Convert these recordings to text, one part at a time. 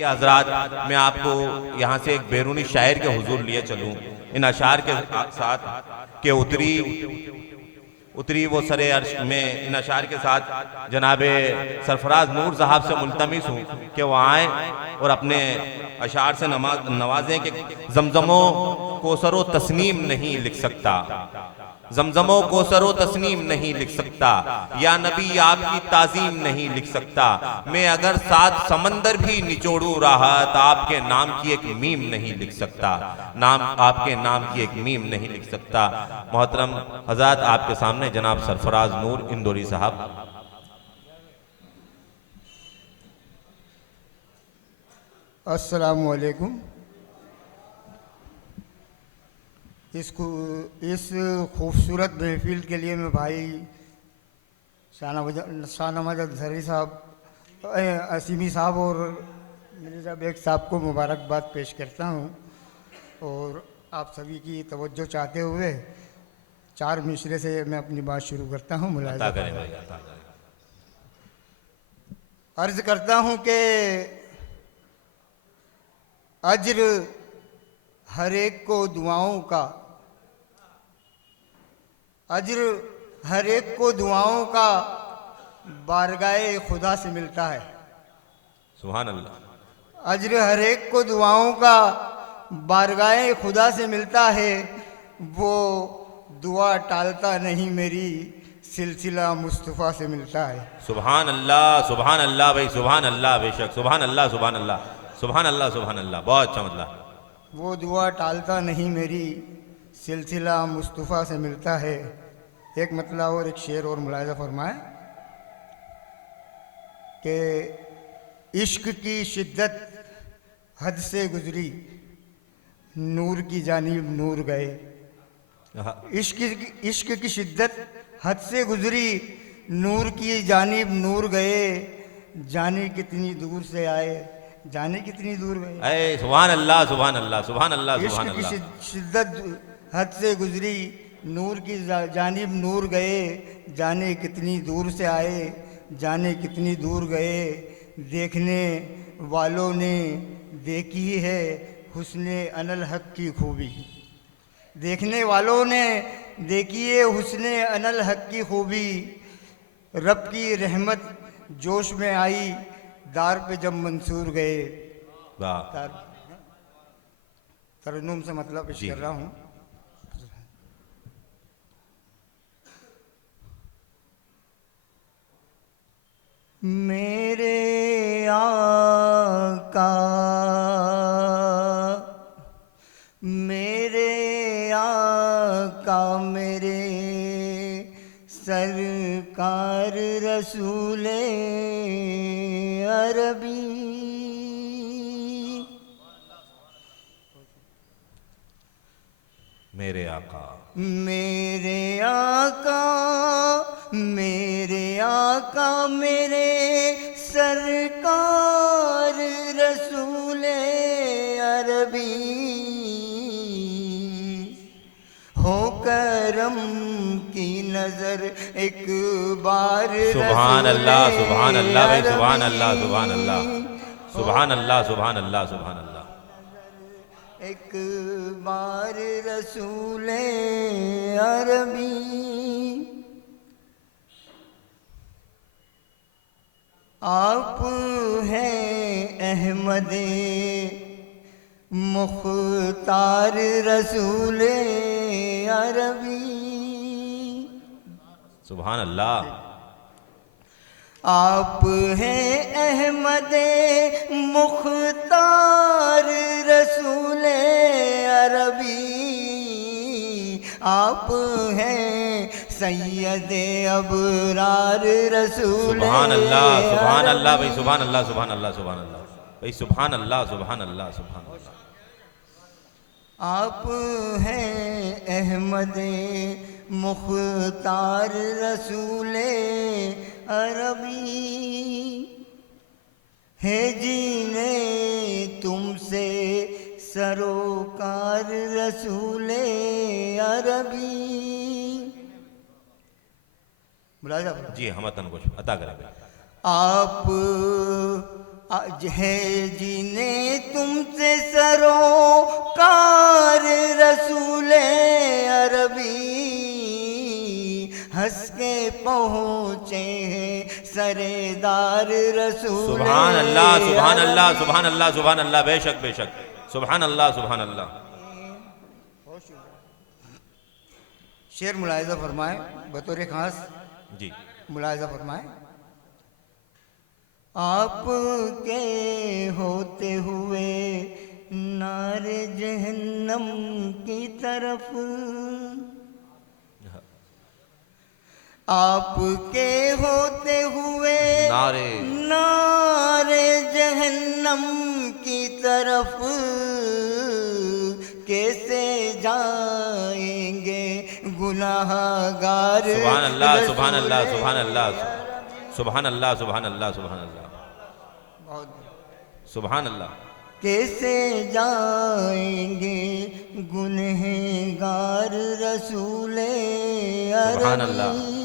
आइए हजरात, मैं आपको यहाँ से एक बैरूनी शायर के हुजूर लिए चलूँ इन अशार के साथ कि उतरी वो सरे अर्श में। इन अशार के साथ जनाबे सरफराज नूर साहब से मुल्तमिस हूँ कि वो आए और अपने अशार से नवाजें कि जमजमो कोसरो तस्नीम नहीं लिख सकता, जमजमो कोसरो तस्नीम नहीं लिख सकता, या नबी आपकी ताजीम नहीं लिख सकता। मैं अगर 7 समंदर भी निचोड़ू राहत, आपके नाम की एक मीम नहीं लिख सकता, आपके नाम की एक मीम नहीं लिख सकता। मोहतरम हज़रात, आपके सामने जनाब सरफराज नूर इंदौरी साहब। अस्सलामु अलैकुम। इस खूबसूरत महफिल के लिए मैं भाई शाहनवाज अजहरी साहब, असीमी साहब और मिर्ज़ा बेग साहब को मुबारकबाद पेश करता हूँ और आप सभी की तवज्जो चाहते हुए 4 मिसरे से मैं अपनी बात शुरू करता हूँ। मुलाहिज़ा करें भाई। अर्ज़ करता हूँ कि अज्र हर एक को दुआओं का, अज्र हर एक को दुआओं का बारगाए खुदा से मिलता है। सुभान अल्लाह। अज्र हर एक को दुआओं का बारगाए खुदा से मिलता है, वो दुआ टालता नहीं मेरी सिलसिला मुस्तफ़ा से मिलता है। सुभान अल्लाह भाई, सुभान अल्लाह, बेशक सुभान अल्लाह, सुभान अल्लाह, सुभान अल्लाह, सुभान अल्लाह। बहुत अच्छा मतलब। वो दुआ टालता नहीं मेरी सिलसिला मुस्तफ़ा से मिलता है। एक मतलब और एक शेर और मुलाहिज़ा फरमाए कि इश्क की शिद्दत हद से गुजरी, नूर की जानिब नूर गए। इश्क की शिद्दत हद से गुजरी, नूर की जानिब नूर गए। जाने कितनी दूर से आए, जाने कितनी दूर गए। सुभान अल्लाह, सुभान अल्लाह, सुभान अल्लाह, सुभान अल्लाह। इश्क की शिद्दत हद से गुजरी, नूर की जानिब नूर गए। जाने कितनी दूर से आए, जाने कितनी दूर गए। देखने वालों ने देखी है हुस्ने अनल हक की खूबी, देखने वालों ने देखी है हुस्ने अनल हक की खूबी। रब की रहमत जोश में आई, दार पे जब मंसूर गए। तरन्नुम से मतलब पेश कर रहा हूँ। मेरे आका, मेरे आका, मेरे सरकार रसूले अरबी। मेरे आका, मेरे आका, मेरे आका, मेरे सरकार रसूले अरबी। हो करम की नजर एक बार। सुभान अल्लाह, सुभान अल्लाह भाई, सुभान अल्लाह, सुभान अल्लाह, सुभान अल्लाह, सुभान अल्लाह, सुभान अल्लाह। एक बार रसूले अरबी। आप हैं अहमदे मुख्तार रसूले अरबी। सुभान अल्लाह। आप हैं अहमदे मुख्तार रसूले अरबी। आप हैं सैयदे अबरार रसूले। सुभान अल्लाह, सुभान अल्लाह भाई, सुभान अल्लाह, सुभान अल्लाह, सुभान अल्लाह भाई, सुभान अल्लाह, सुभान अल्लाह, सुभान अल्लाह। आप हैं अहमदे मुख्तार रसूले अरबी। है जीने तुमसे सरोकार रसूले अरबी। जी हम अता करें। आप आज है जीने तुमसे सरोकार रसूल अरबी, हंस के पहुँचे हैं सरेदार रसूल। सुभान अल्लाह सुभान अल्लाह सुभान अल्लाह सुभान अल्लाह, बेशक बेशक, सुभान अल्लाह सुभान अल्लाह। शेर मुलाहिजा फरमाए बतौर खास, जी मुलाहिजा फरमाए। आपके होते हुए नारे जहन्नम की तरफ, आपके होते हुए नारे जहन्नम की तरफ कैसे जाएंगे गुनाहगार। सुभान अल्लाह सुभान अल्लाह सुभान अल्लाह सुभान अल्लाह सुभान अल्लाह सुभान अल्लाह सुभान अल्लाह। कैसे जाएंगे गुनहगार रसूले सुभान अल्लाह। अरबी।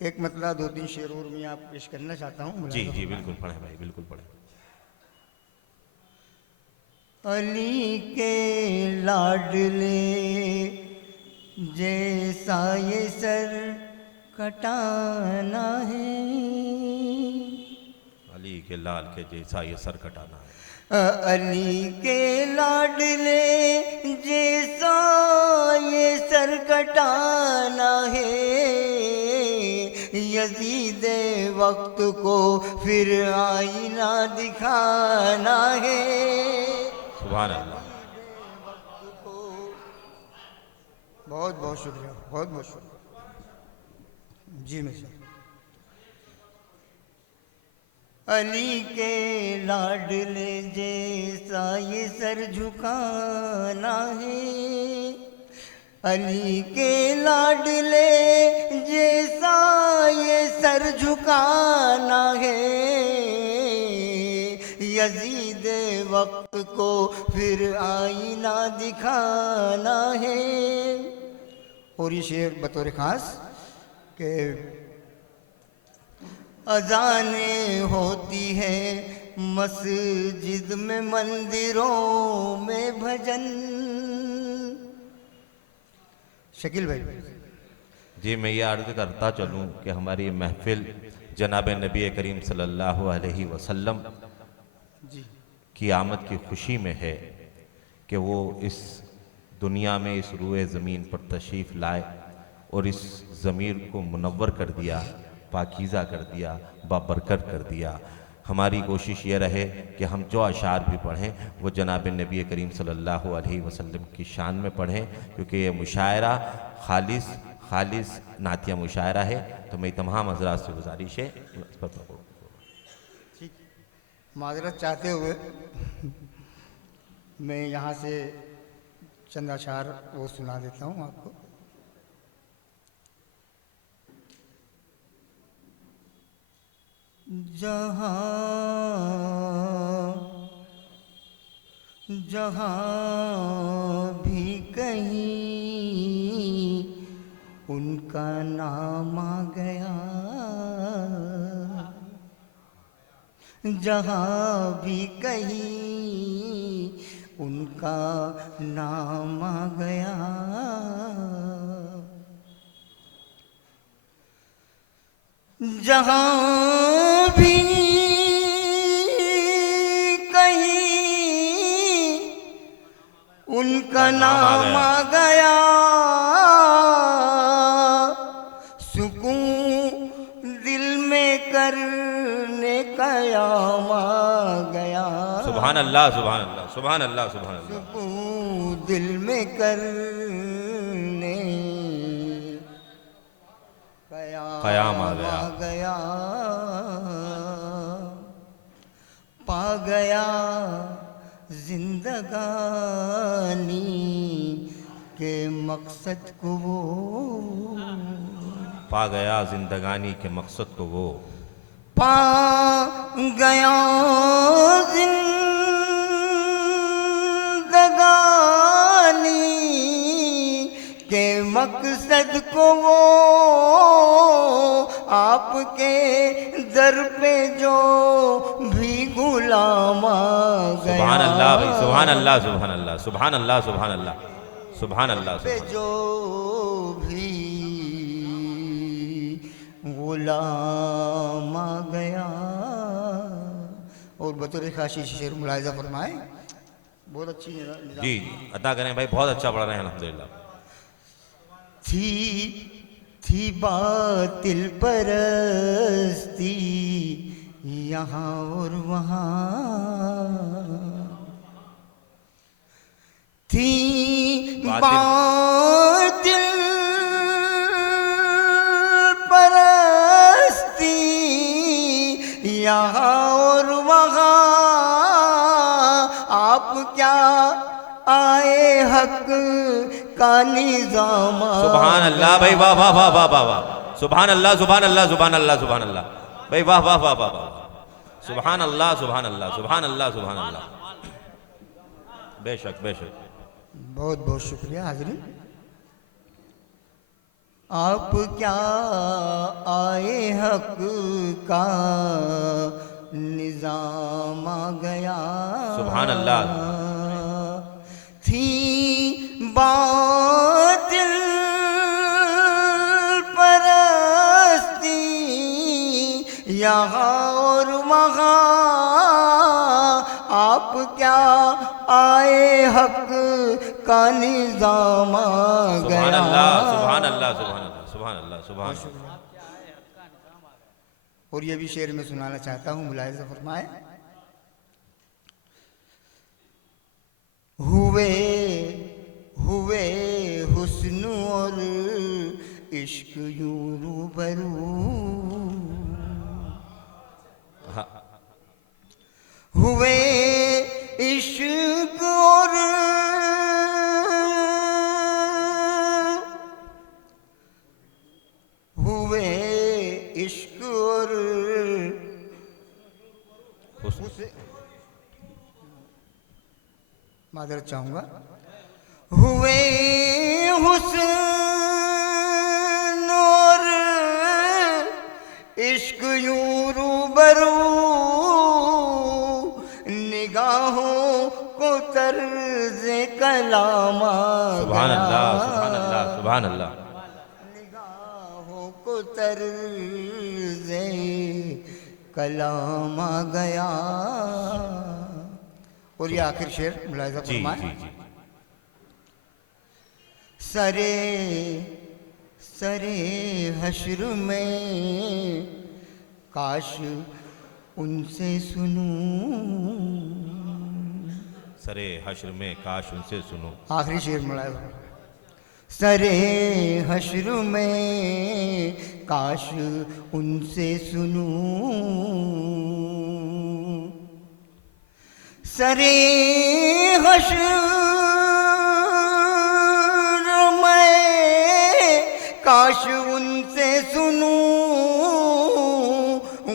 एक मतलब दो तीन शेर और मैं आप पेश करना चाहता हूँ। जी जी बिल्कुल पढ़े भाई, बिल्कुल पढ़े। अली के लाडले जैसा ये सर कटाना है, अली के लाल के जैसा ये सर कटाना है। अली के लाडले जैसा ये सर कटाना है, यजीद वक्त को फिर आईना दिखाना है। सुभान अल्लाह। बहुत बहुत शुक्रिया, बहुत बहुत शुक्रिया। जी मैं सर। अली के लाडले जैसा ये सर झुकाना है, अली के लाडले जैसा ये सर झुकाना है, यजीद वक्त को फिर आईना दिखाना है। और ये शेर बतौर खास कि अजानें होती है मस्जिद में, मंदिरों में भजन। शकील भाई। जी मैं ये अर्ज करता चलूँ कि हमारी महफिल जनाब नबी करीम सल्लल्लाहु अलैहि वसल्लम जी की आमद की खुशी में है कि वो इस दुनिया में इस रूए ज़मीन पर तशरीफ़ लाए और इस ज़मीर को मुनव्वर कर दिया, पाकीज़ा कर दिया, बाबरकत कर दिया। हमारी कोशिश ये रहे कि हम जो अशार भी पढ़ें वो जनाब नबी करीम सल्लल्लाहु अलैहि वसल्लम की शान में पढ़ें, क्योंकि ये मुशायरा खालिस नातिया मुशायरा है। तो मेरी तमाम हज़रात से गुजारिश है इस पर पढ़ो। ठीक, माजरत चाहते हुए मैं यहाँ से चंद अशार वो सुना देता हूँ आपको। जहाँ भी कहीं उनका नाम आ गया, जहाँ भी कहीं उनका नाम आ गया, जहाँ भी कहीं उनका नाम आ गया, सुकून दिल में करने कयाम आ गया। सुभान अल्लाह सुभान अल्लाह सुभान अल्लाह सुभान अल्लाह। सुकून दिल में करने कयाम आ गया, पा गया जिंदगानी के मकसद को वो, पा गया जिंदगानी के मकसद को वो, पा गया जिंदगानी के मकसद को वो, आपके दर पे जो भी गुलाम आ गया, सुभान अल्लाह भाई, सुभान अल्लाह, सुभान अल्लाह, सुभान अल्लाह, सुभान अल्लाह, सुभान अल्लाह, पे सुभान जो भी गुलाम आ गया। और बतौर खासी शेर मुलाहिजा फरमाए, बहुत अच्छी निज़ाम। जी अदा करें भाई, बहुत अच्छा पढ़ रहे हैं अल्हम्दुलिल्लाह। थी बातिल परस्ती यहाँ और वहाँ, थी बातिल परस्ती यहाँ और वहाँ, आप क्या आए हक का निजाम। सुभान अल्लाह भाई, वाह वाह वाह वाह वाह वाह, सुभान अल्लाह, सुभान अल्लाह, सुभान अल्लाह, सुभान अल्लाह भाई, वाह वाह वाह वाह वाह, सुभान अल्लाह, सुभान अल्लाह, सुभान अल्लाह, सुभान अल्लाह, बेशक बेशक। बहुत बहुत शुक्रिया हाज़रीन। आप क्या आए हक का निजाम आ गया। सुभान अल्लाह। थी बातिल परस्ती यहाँ और वहाँ, आप क्या आए हक का निजाम आ गया। सुभान अल्लाह, सुभान अल्लाह, सुभान अल्लाह, सुभान अल्लाह, सुभान अल्लाह। और ये भी शेर में सुनाना चाहता हूँ, मुलाहिज़ा फरमाए। हुए हुए हुस्न और इश्क यूं रूबरू, हुए इश्क और हुए इश्क और मादर चाहूंगा। हुए हुस्न और इश्क यूं रूबरू, निगाहों को तर्ज़े कलाम आ सुभान गया। अल्लाह, सुभान अल्लाह, सुभान अल्लाह। निगाहों को तर्ज़े कलाम आ गया। और ये आखिर शेर मुलाहिज़ा जी फरमाए। जी जी। सरे सरे हश्र में काश उनसे सुनूं, सरे हश्र में काश उनसे सुनो। आखिरी शेर मुलाहिज़ा। सरे हश्र में काश उनसे सुनूं, सरे हश्र में काश उनसे सुनूं,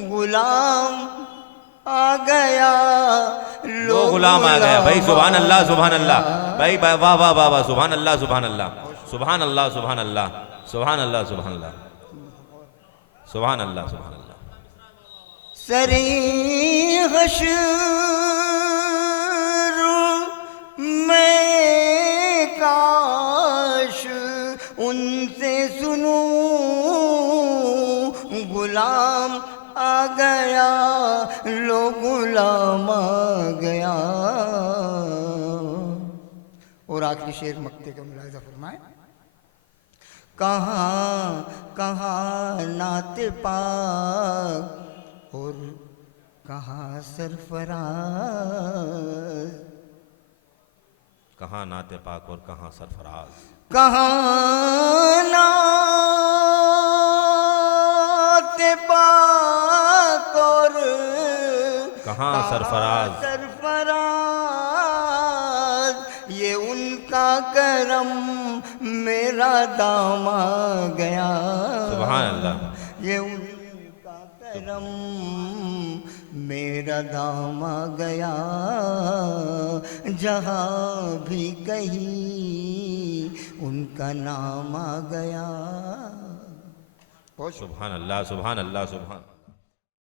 गुलाम आ गया, लो गुलाम आ गया भाई, सुभान अल्लाह, सुभान अल्लाह भाई, वाह वाह वाह वाह, सुभान अल्लाह, सुभान अल्लाह, सुभान अल्लाह, सुभान अल्लाह, सुभान अल्लाह, सुभान अल्लाह, सुभान अल्लाह, सुभान अल्लाह। सरे हश्र में काश उनसे सुनूं, गुलाम आ गया, लो गुलाम आ गया। और आखिरी शेर मक्ते का मुलाहिज़ा फरमाए। कहाँ कहाँ नाते पाक और कहाँ सरफराज, कहाँ नाते पाक और कहाँ सरफराज, कहाँ नाते पाक और कहाँ सरफराज, सरफराज, ये उनका करम मेरा दाम आ गया। सुभान अल्लाह। ये उनका करम मेरा दाम आ गया। जहाँ भी कहीं उनका नाम आ गया। बहुत सुभान अल्लाह, सुभान अल्लाह, सुभान।